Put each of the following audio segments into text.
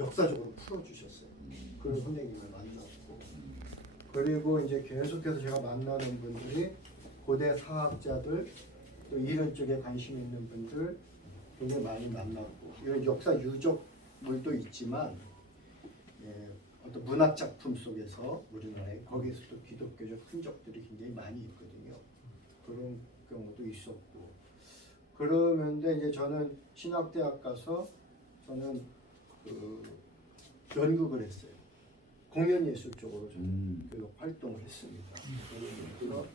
역사적으로 풀어주셨어요. 그런 선생님을 만났고, 그리고 이제 계속해서 제가 만나는 분들이 고대 사학자들, 또 이런 쪽에 관심 있는 분들 굉장히 많이 만났고, 이런 역사 유적물도 있지만 어떤 문학 작품 속에서 우리나라에 거기에서도 기독교적 흔적들이 굉장히 많이 있거든요. 그런 경우도 있었고, 그러면데 이제 저는 신학대학 가서 저는 연극을 했어요. 공연예술 쪽으로 저는 활동을 했습니다. 그래서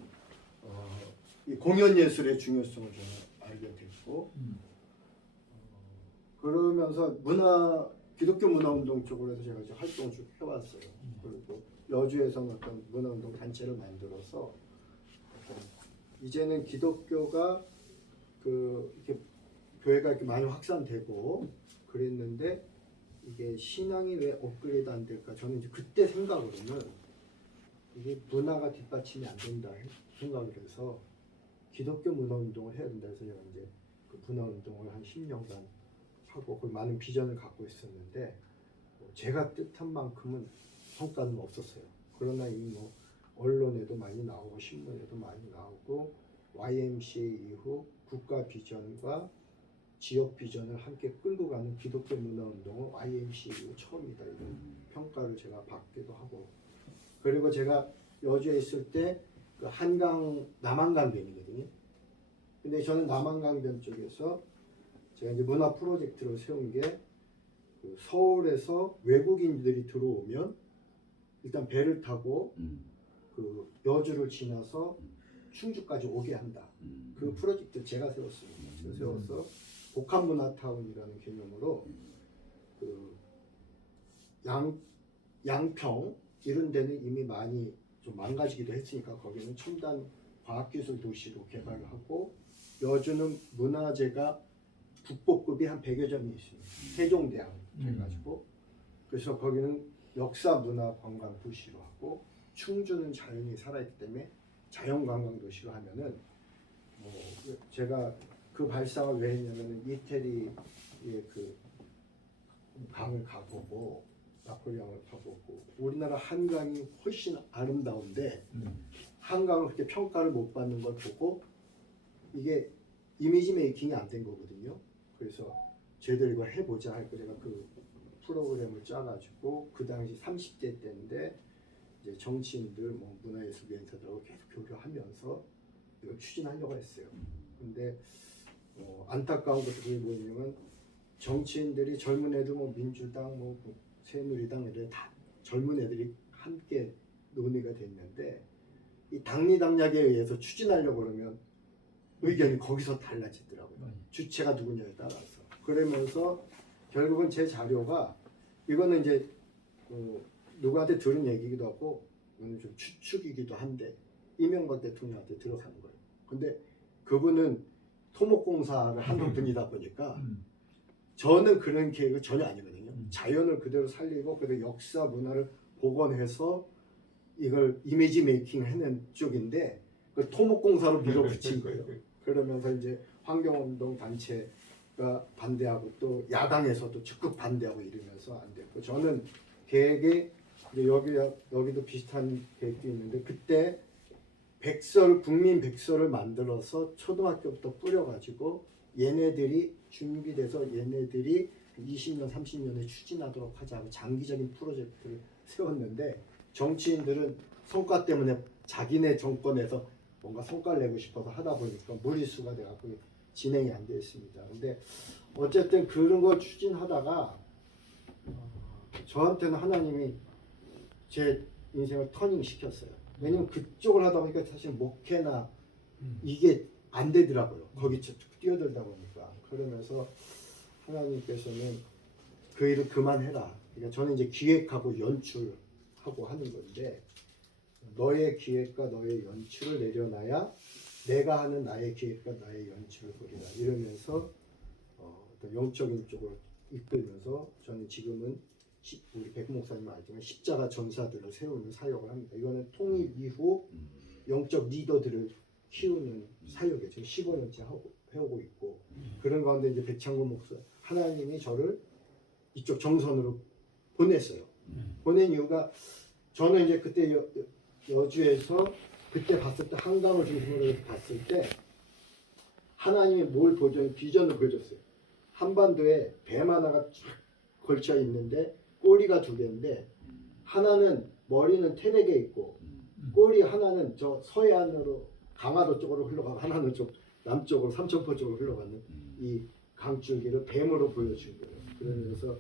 이 공연예술의 중요성을 저는 알게 됐고, 그러면서 기독교 문화운동 쪽으로 해서 제가 이제 활동을 쭉 해왔어요. 그리고 여주에서는 어떤 문화운동 단체를 만들어서 이제는 기독교가 이렇게 교회가 이렇게 많이 확산되고 그랬는데 이게 신앙이 왜 업그레이드 안 될까? 저는 이제 그때 생각으로는 이게 문화가 뒷받침이 안 된다 생각을 해서 기독교 문화운동을 해야 된다 해서 제가 이제 그 문화운동을 한 10년간 하고 그 많은 비전을 갖고 있었는데 제가 뜻한 만큼은 성과는 없었어요. 그러나 이 언론에도 많이 나오고 신문에도 많이 나오고 YMCA 이후 국가 비전과 지역 비전을 함께 끌고 가는 기독교 문화운동은 YMCA 이후 처음이다, 이런 평가를 제가 받기도 하고, 그리고 제가 여주에 있을 때 그 한강 남한강변이거든요. 근데 저는 남한강변 쪽에서 제가 이제 문화 프로젝트를 세운 게 그 서울에서 외국인들이 들어오면 일단 배를 타고 그 여주를 지나서 충주까지 오게 한다. 그 프로젝트 제가 세웠습니다. 제가 세워서 복합문화타운이라는 개념으로 그 양평 이런 데는 이미 많이 좀 망가지기도 했으니까 거기는 첨단 과학기술 도시로 개발을 하고, 여주는 문화재가 국보급이 한 100여 점이 있습니다. 세종대왕 해가지고, 그래서 거기는 역사 문화 관광 도시로 하고, 충주는 자연이 살아있기 때문에 자연 관광 도시로 하면은 제가 그 발상을 왜 했냐면은 이태리의 그 강을 가보고 나폴레옹을 가보고, 우리나라 한강이 훨씬 아름다운데 한강을 그렇게 평가를 못 받는 걸 보고 이게 이미지 메이킹이 안 된 거거든요. 그래서 제대로 이걸 해보자 하니까 제가 그 프로그램을 짜가지고, 그 당시 30대 때인데 이제 정치인들, 문화예술위원회들하고 계속 교류하면서 이걸 추진하려고 했어요. 근데 안타까운 것들이 뭐냐면 정치인들이 젊은 애들 민주당 새누리당 이런 다 젊은 애들이 함께 논의가 됐는데 이 당리당략에 의해서 추진하려고 그러면 의견이 거기서 달라지더라고요. 주체가 누구냐에 따라서. 그러면서 결국은 제 자료가, 이거는 이제 누구한테 들은 얘기기도 하고 이거는 좀 추측이기도 한데 이명박 대통령한테 들어간 거예요. 근데 그분은 토목공사를 하는 분이다 보니까 저는 그런 계획이 전혀 아니거든요. 자연을 그대로 살리고 그리고 역사 문화를 복원해서 이걸 이미지 메이킹 하는 쪽인데 그 토목공사로 밀어붙인 거예요. 그러면서 이제 환경운동 단체가 반대하고 또 야당에서도 적극 반대하고 이러면서 안 됐고, 저는 계획에 이제 여기도 비슷한 계획도 있는데 그때 국민 백서를 만들어서 초등학교부터 뿌려가지고 얘네들이 준비돼서 얘네들이 20년, 30년에 추진하도록 하자고 장기적인 프로젝트를 세웠는데, 정치인들은 성과 때문에 자기네 정권에서 뭔가 성과를 내고 싶어서 하다 보니까 무리수가 돼갖고 진행이 안 되어 있습니다. 근데 어쨌든 그런 걸 추진하다가 저한테는 하나님이 제 인생을 터닝 시켰어요. 왜냐면 그쪽을 하다 보니까 사실 목회나 이게 안 되더라고요. 거기 뛰어들다 보니까. 그러면서 하나님께서는 그 일을 그만해라. 그러니까 저는 이제 기획하고 연출하고 하는 건데, 너의 기획과 너의 연출을 내려놔야 내가 하는 나의 기획과 나의 연출을 보리라. 이러면서 어떤 영적인 쪽으로 이끌면서 저는 지금은 우리 백 목사님 알지만 십자가 전사들을 세우는 사역을 합니다. 이거는 통일 이후 영적 리더들을 키우는 사역에 지금 15년째 해오고 있고, 그런 가운데 이제 백창근 목사, 하나님이 저를 이쪽 정선으로 보냈어요. 보낸 이유가 저는 이제 그때 여주에서 그때 봤을 때 한강을 중심으로 봤을 때 하나님이 뭘 비전을 보여줬어요. 한반도에 뱀 하나가 쫙 걸쳐 있는데 꼬리가 두 개인데 하나는 머리는 태백에 있고 꼬리 하나는 저 서해안으로 강화도 쪽으로 흘러가고 하나는 좀 남쪽으로 삼천포 쪽으로 흘러가는 이 강줄기를 뱀으로 보여준 거예요. 그러면서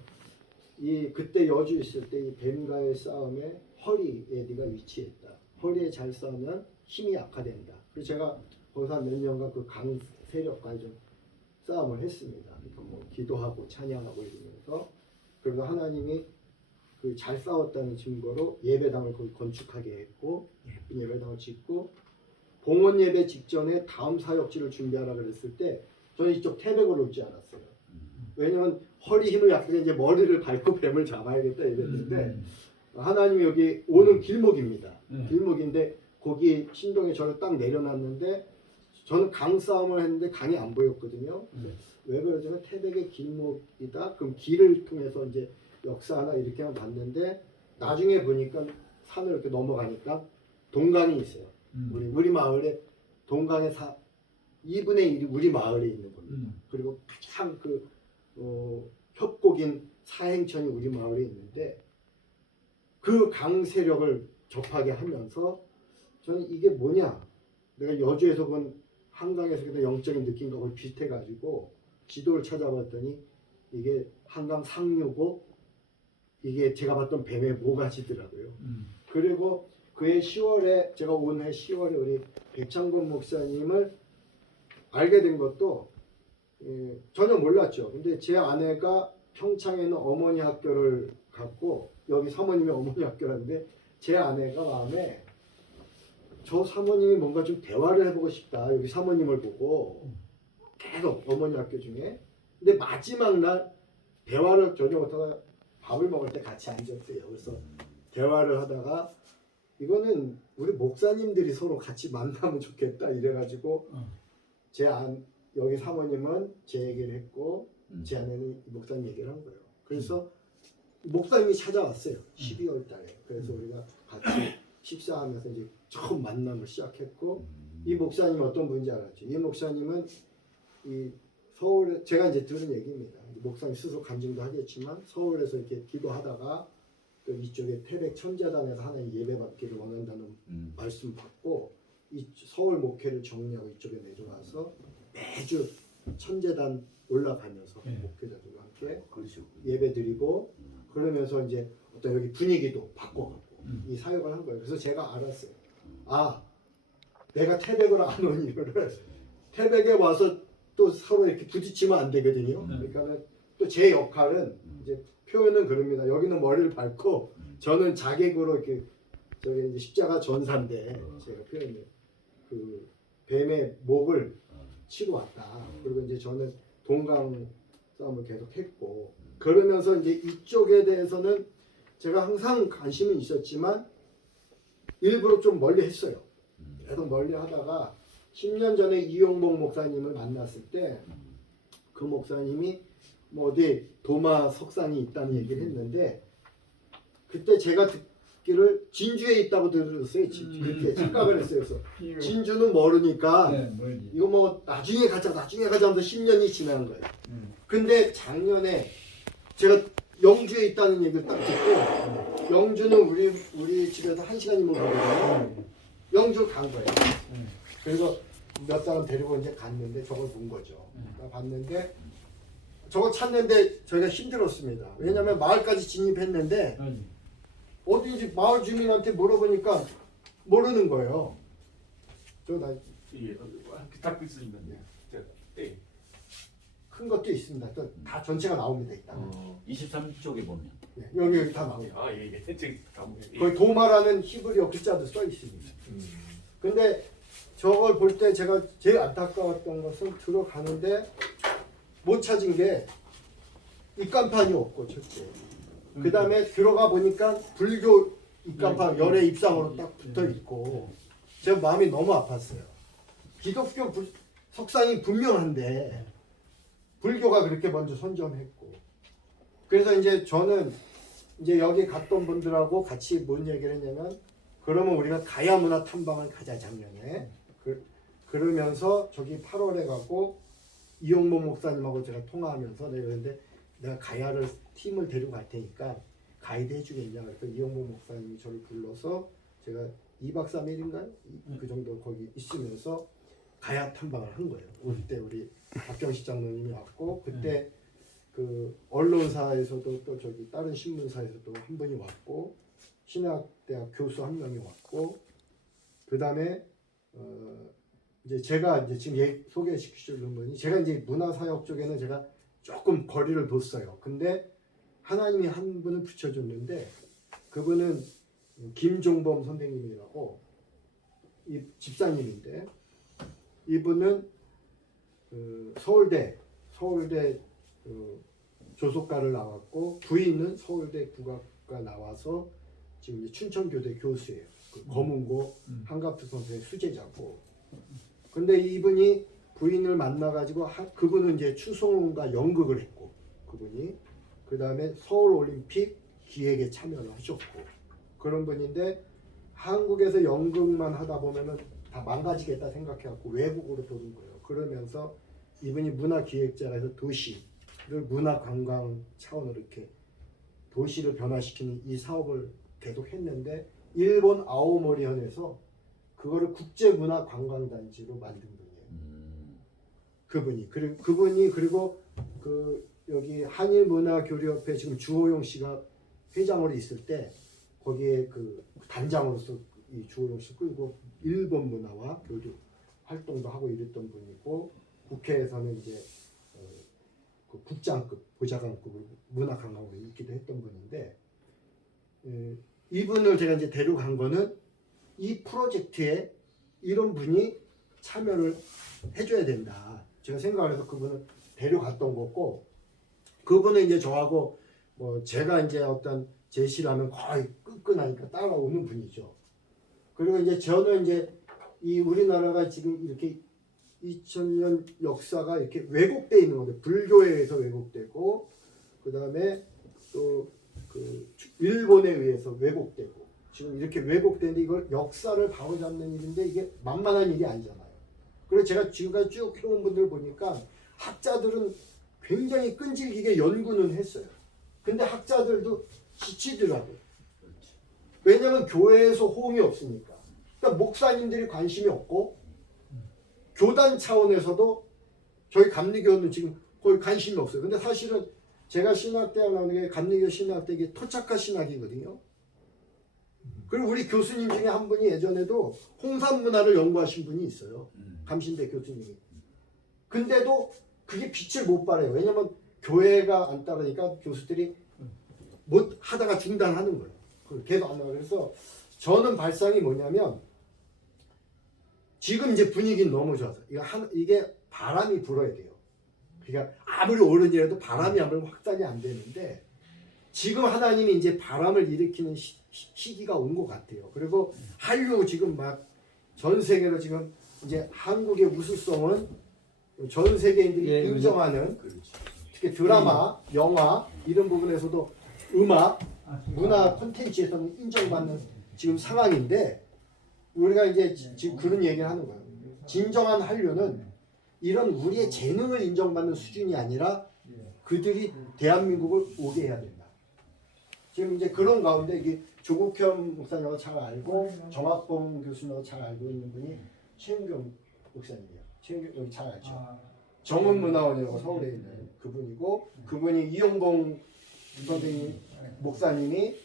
이 그때 여주 있을 때 이 뱀과의 싸움에 허리에 네가 위치했다. 허리에 잘 싸우면 힘이 약화된다. 그래서 제가 거기서 몇 년간 그 강 세력과 좀 싸움을 했습니다. 그러니까 뭐 기도하고 찬양하고 이러면서 그리고 하나님이 그 잘 싸웠다는 증거로 예배당을 거기 건축하게 했고 예배당을 짓고 봉헌 예배 직전에 다음 사역지를 준비하라 그랬을 때 저는 이쪽 태백으로 올 줄 알았어요. 왜냐면 허리 힘을 약하게 이제 머리를 밟고 뱀을 잡아야겠다 이랬는데 하나님이 여기 오는 길목입니다. 길목인데 거기 신동에 저를 딱 내려놨는데 저는 강 싸움을 했는데 강이 안 보였거든요. 왜 그러냐면 태백의 길목이다. 그럼 길을 통해서 이제 역사하나 이렇게만 봤는데 나중에 보니까 산을 이렇게 넘어가니까 동강이 있어요. 우리 마을에 동강의 2분의 1이 우리 마을에 있는 겁니다. 그리고 가장 협곡인 사행천이 우리 마을에 있는데 그 강 세력을 접하게 하면서 저는 이게 뭐냐, 내가 여주에서 본 한강에서 그때 영적인 느낌과 거의 비슷해가지고 지도를 찾아봤더니 이게 한강 상류고 이게 제가 봤던 뱀의 모가지더라고요. 그리고 그해 10월에 제가 온 해 10월에 우리 백창곤 목사님을 알게 된 것도 전혀 몰랐죠. 근데 제 아내가 평창에 있는 어머니 학교를 갔고 여기 사모님이 어머니 학교라는데 제 아내가 마음에 저 사모님이 뭔가 좀 대화를 해보고 싶다. 여기 사모님을 보고 계속 어머니 학교 중에. 근데 마지막 날 대화를 전혀 못하다가 밥을 먹을 때 같이 앉았어요. 그래서 대화를 하다가 이거는 우리 목사님들이 서로 같이 만나면 좋겠다 이래가지고 여기 사모님은 제 얘기를 했고 제 아내는 목사님 얘기를 한 거예요. 그래서 목사님이 찾아왔어요. 12월 달에. 그래서 우리가 같이 식사하면서 이제 처음 만남을 시작했고 이 목사님이 어떤 분인지 알았죠. 이 목사님은 이 서울에 제가 이제 들은 얘기입니다. 목사님 스스로 간증도 하겠지만 서울에서 이렇게 기도하다가 또 이쪽에 태백 천재단에서 하나님 예배받기를 원한다는 말씀 받고 이 서울 목회를 정리하고 이쪽에 내려와서 매주 천재단 올라가면서 목회자들과 함께 예배드리고 그러면서 이제 어떤 여기 분위기도 바꿔가고 이 사역을 한 거예요. 그래서 제가 알았어요. 아, 내가 태백으로 안 온 이유를 태백에 와서 또 서로 이렇게 부딪히면 안 되거든요. 그러니까 또 제 역할은 이제 표현은 그럽니다. 여기는 머리를 밟고 저는 자객으로 이렇게 저기 이제 십자가 전사인데 제가 표현을 그 뱀의 목을 치러 왔다. 그리고 이제 저는 동강 싸움을 계속 했고 그러면서 이제 이쪽에 대해서는 제가 항상 관심은 있었지만 일부러 좀 멀리 했어요. 계속 멀리 하다가 10년 전에 이용복 목사님을 만났을 때 그 목사님이 뭐 어디 도마 석상이 있다는 얘기를 했는데 그때 제가 듣기를 진주에 있다고 들었어요. 그렇게 생각을 했어요. 그래서 진주는 모르니까 이거 뭐 나중에 가자 하면서 10년이 지난 거예요. 근데 작년에 제가 영주에 있다는 얘기를 딱 듣고 영주는 우리 집에서 1시간이면 가거든요. 영주 간 거예요. 그래서 몇 사람 데리고 이제 갔는데 저걸 본 거죠. 봤는데 저거 찾는데 저희가 힘들었습니다. 왜냐하면 마을까지 진입했는데 어디지 마을 주민한테 물어보니까 모르는 거예요. 닦고 있으니까 큰 것도 있습니다. 또 다 전체가 나옵니다. 일단 23쪽에 보면 네, 여기 다 나옵니다. 저기 가보면 거기 도마라는 히브리어 글자도 써 있습니다. 근데 저걸 볼 때 제가 제일 안타까웠던 것은 들어가는데 못 찾은 게 입간판이 없고 첫째. 그 다음에 들어가 보니까 불교 입간판 열애 입상으로 딱 붙어 있고 제 마음이 너무 아팠어요. 기독교 석상이 분명한데 불교가 그렇게 먼저 선점했고 그래서 이제 저는 이제 여기 갔던 분들하고 같이 뭔 얘기를 했냐면 그러면 우리가 가야 문화 탐방을 가자 작년에 그러면서 저기 8월에 가고 이용모 목사님하고 제가 통화하면서 내가 근데 내가 가야를 팀을 데리고 갈 테니까 가이드 해주겠냐 그래서 이용모 목사님이 저를 불러서 제가 2박 3일인가요? 그 정도 거기 있으면서 가야 탐방을 한 거예요. 그때 우리 박경식 장로님이 왔고 그때 그 언론사에서도 또 저기 다른 신문사에서도 한 분이 왔고 신학대학 교수 한 명이 왔고 그 다음에 이제 제가 이제 지금 소개시키려는 분이 제가 이제 문화사역 쪽에는 제가 조금 거리를 뒀어요. 근데 하나님이 한 분을 붙여줬는데 그분은 김종범 선생님이라고 이 집사님인데 이분은 서울대 조속과를 나왔고 부인은 서울대 국악과 나와서 지금 이제 춘천교대 교수예요. 그 검은고 한갑수 선생의 수제자고. 근데 이분이 부인을 만나가지고 그분은 이제 추송과 연극을 했고 그분이 그 다음에 서울올림픽 기획에 참여를 하셨고 그런 분인데 한국에서 연극만 하다 보면은 다 망가지겠다 생각해갖고 외국으로 도는 거예요. 그러면서 이분이 문화기획자라 해서 도시를 문화관광 차원으로 이렇게 도시를 변화시키는 이 사업을 계속 했는데 일본 아오모리현에서 그거를 국제문화관광단지로 만든 분이에요. 그분이 그리고 그 여기 한일문화교류협회 지금 주호용 씨가 회장으로 있을 때 거기에 그 단장으로서 이 주호용 씨 끌고 일본 문화와 교류 활동도 하고 이랬던 분이고 국회에서는 이제 그 국장급 보좌관급으로 문화관광으로 있기도 했던 분인데 이분을 제가 이제 데려간 거는 이 프로젝트에 이런 분이 참여를 해줘야 된다. 제가 생각을 해서 그분을 데려갔던 거고 그분은 이제 저하고 뭐 제가 이제 어떤 제시를 하면 거의 끈끈하니까 따라오는 분이죠. 그리고 이제 저는 이제 이 우리나라가 지금 이렇게 2000년 역사가 이렇게 왜곡되어 있는 건데 불교에 의해서 왜곡되고 그 다음에 또 그 일본에 의해서 왜곡되고 지금 이렇게 왜곡되는데 이걸 역사를 바로잡는 일인데 이게 만만한 일이 아니잖아요. 그래서 제가 지금까지 쭉 해온 분들 보니까 학자들은 굉장히 끈질기게 연구는 했어요. 근데 학자들도 지치더라고요. 왜냐하면 교회에서 호응이 없으니까. 그러니까 목사님들이 관심이 없고 교단 차원에서도 저희 감리교는 지금 거의 관심이 없어요. 근데 사실은 제가 신학대학 나오는 게 감리교 신학대학이 토착화 신학이거든요. 그리고 우리 교수님 중에 한 분이 예전에도 홍산 문화를 연구하신 분이 있어요. 감신대 교수님이. 근데도 그게 빛을 못 발해요. 왜냐면 교회가 안 따르니까 교수들이 못 하다가 중단하는 거예요. 계속 안 나가요. 그래서 저는 발상이 뭐냐면 지금 이제 분위기는 너무 좋아서 이게 바람이 불어야 돼요. 그러니까 아무리 어른이라도 바람이 안 불면 확산이 안 되는데 지금 하나님이 이제 바람을 일으키는 시기가 온 것 같아요. 그리고 한류 지금 막 전 세계로 지금 이제 한국의 우수성은 전 세계인들이 인정하는 특히 드라마, 영화 이런 부분에서도 음악, 문화 콘텐츠에서는 인정받는 지금 상황인데 우리가 이제 지금 그런 얘기를 하는 거예요. 진정한 한류는 이런 우리의 재능을 인정받는 수준이 아니라 그들이 대한민국을 오게 해야 된다. 지금 이제 그런 가운데 이게 조국현 목사님하고 잘 알고 정학봉 교수님하고 잘 알고 있는 분이 최은경 목사님이에요. 최은경 여기 잘 알죠. 정은문화원이라고 서울에 있는 그분이고 그분이 이용봉 선생님 목사님이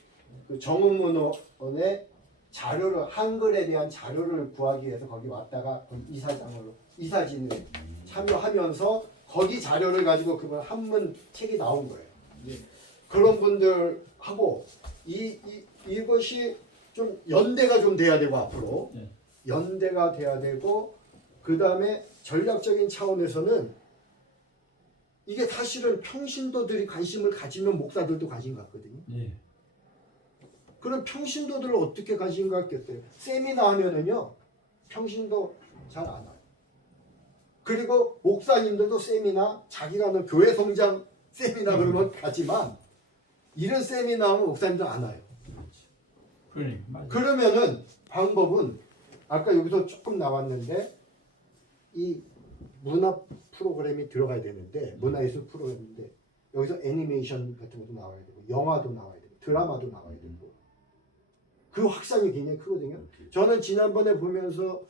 그 정은문화원의 자료를 한글에 대한 자료를 구하기 위해서 거기 왔다가 이사장으로 이사진에 참여하면서 거기 자료를 가지고 그분 한문 책이 나온 거예요. 그런 분들하고 이것이 좀 연대가 좀 돼야 되고 앞으로 연대가 돼야 되고 그 다음에 전략적인 차원에서는 이게 사실은 평신도들이 관심을 가지면 목사들도 관심 갖거든요. 그럼 평신도들을 어떻게 관심 갖겠어요? 세미나 하면은요 평신도 잘 안 와요. 그리고 목사님들도 세미나 자기가 하는 교회 성장 세미나 그러면 가지만 이런 세미나하면 목사님들 안 와요. 그래 맞아. 그러면은 방법은 아까 여기서 조금 나왔는데 이 문화 프로그램이 들어가야 되는데 문화예술 프로그램인데 여기서 애니메이션 같은 것도 나와야 되고 영화도 나와야 되고 드라마도 나와야 되고 그 확산이 굉장히 크거든요. 저는 지난번에 보면서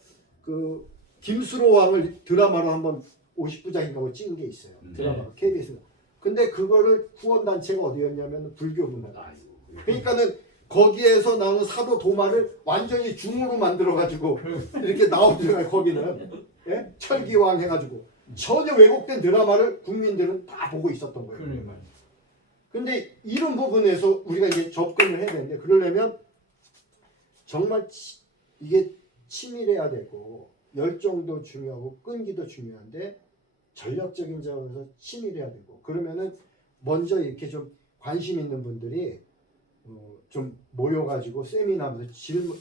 그 김수로 왕을 드라마로 한번 50부작인가 뭐 찍은 게 있어요. 드라마로 KBS. 근데 그거를 후원 단체가 어디였냐면 불교 문화다. 그러니까는 거기에서 나오는 사도 도마를 완전히 중으로 만들어 가지고 이렇게 나오더라고요. 거기는 예? 철기왕 해가지고 전혀 왜곡된 드라마를 국민들은 다 보고 있었던 거예요. 그래 맞아. 근데 이런 부분에서 우리가 이제 접근을 해야 되는데 그러려면 정말 이게 치밀해야 되고 열정도 중요하고 끈기도 중요한데 전략적인 자원에서 치밀해야 되고 그러면은 먼저 이렇게 좀 관심 있는 분들이 좀 모여가지고 세미나하면서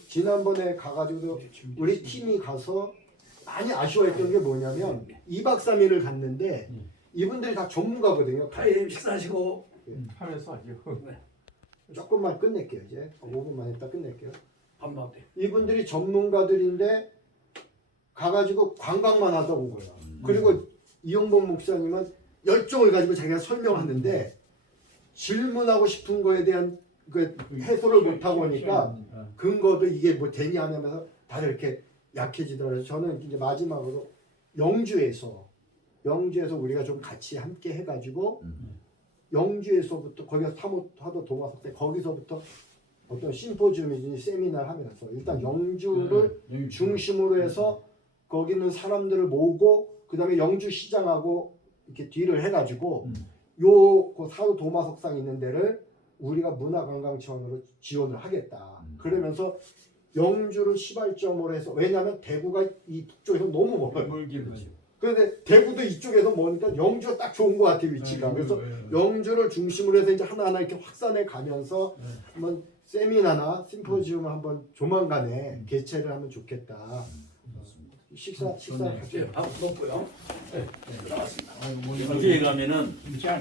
지난번에 가가지고 우리 팀이 가서 많이 아쉬워했던 게 뭐냐면 2박 3일을 갔는데 이분들이 다 전문가거든요. 가임 식사하시고 하면서 아주 조금만 끝낼게요. 이제 5분만 있다 끝낼게요. 밥 먹대. 이분들이 전문가들인데 가가지고 관광만 하다 온 거야. 그리고 이용복 목사님은 열정을 가지고 자기가 설명하는데 질문하고 싶은 거에 대한 그 해소를 못 하고 오니까 근거도 이게 뭐 되냐 하면서 다들 이렇게 약해지더라고요. 저는 이제 마지막으로 영주에서 우리가 좀 같이 함께 해가지고 영주에서부터 거기가 하도 도마석 때 거기서부터 어떤 심포지움이든지 세미나를 하면서 일단 영주를 중심으로 해서 거기 있는 사람들을 모으고 그 다음에 영주 시장하고 이렇게 딜을 해가지고 그 사도 도마석상 있는 데를 우리가 문화관광청으로 지원을 하겠다. 그러면서 영주를 시발점으로 해서 왜냐하면 대구가 이 북쪽에서 너무 멀어요. 멀기는 하죠. 그런데 대구도 이쪽에서 머니까 영주가 딱 좋은 것 같아요 위치가. 그래서 영주를 중심으로 해서 이제 하나하나 이렇게 확산해 가면서 한번 세미나나 심포지움을 한번 조만간에 개최를 하면 좋겠다. 식사 좋네. 같이 밥 먹고요. 네. 나왔습니다. 어제 가면은 진짜